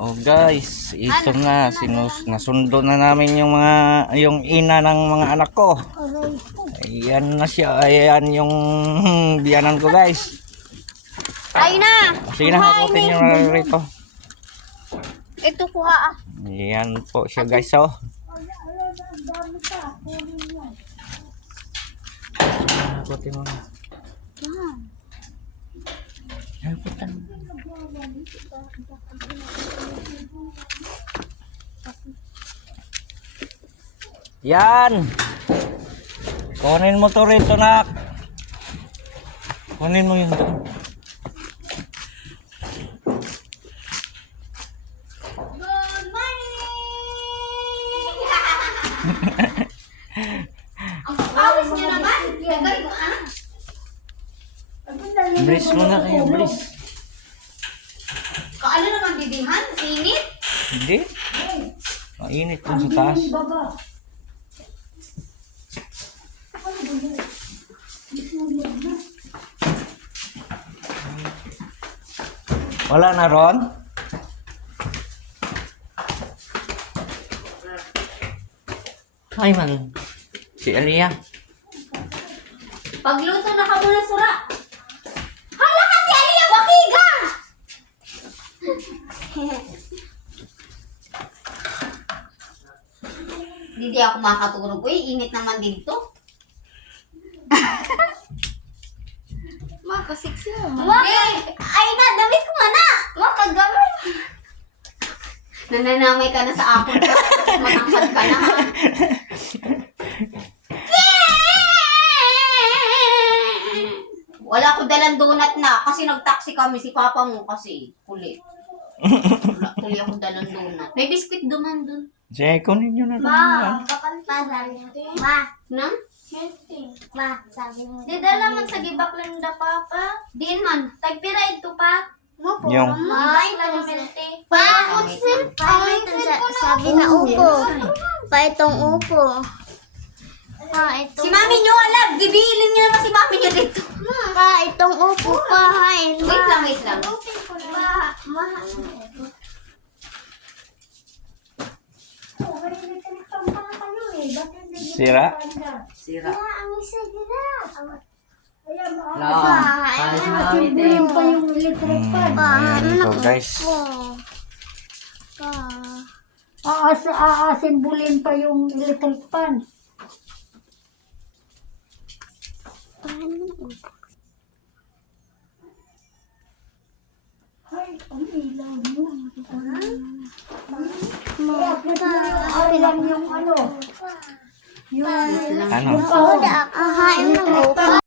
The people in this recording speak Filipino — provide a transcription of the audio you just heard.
Oh guys, ito na nasundo na namin yung ina ng mga anak ko. Ayan na siya, ayan yung biyanan ko guys. Ay na. Sige na, hakutin nyo na rito. Ito kuha ah. Ayan po siya guys, oh. Hakutin mo na. Hakutin. Yan. Kunin mo to rito, nak. Kunin mo yun doon. Good morning. Ang pawis niya naman. Tagal mo ah. Bris mo na kayo, bris. Kaano naman didihan? Init? Hindi. Mainit dun sa taas. Wala na ron? Ay man. Si Aliyah. Pagluto na ka muna sura. Hala ka si Aliyah, bakiga! Hindi ako makatulog. Uy, init naman dito. Makasiksi mo. Ay na, damit ko na. Makagamit. Nananamay ka na sa akon ka. Matangkad ka na ha. Wala ko dalang donut na kasi nag-taxi kami si papa mo kasi kulit. Wala tuloy ako dalang donut. May biskuit duman dun. Sige, kunin nyo na ron. Kapanta sabi mo. Ma, Na? ma, sabi mo. Di dala man sa gibak lang da papa. Diin man. Tagpira ito pa. Mo po. Yung- Ay, lang mente. Pa, sabi na upo. Pa, itong upo. Pa, itong Si mami nyo alam. Gibilin niyo naman si mami niyo dito. Pa, itong upo pa. Hay, ma. Wait lang, wait lang. Ma. Sira? Sira. Ang isa gila. No. Para si mami din. Ayan ito guys. Pa. Aasimbolin pa yung electric pan. Ay, ang ilaw mo. Ay, lang yung ano. Yung Ano? Ako, hain ng upo.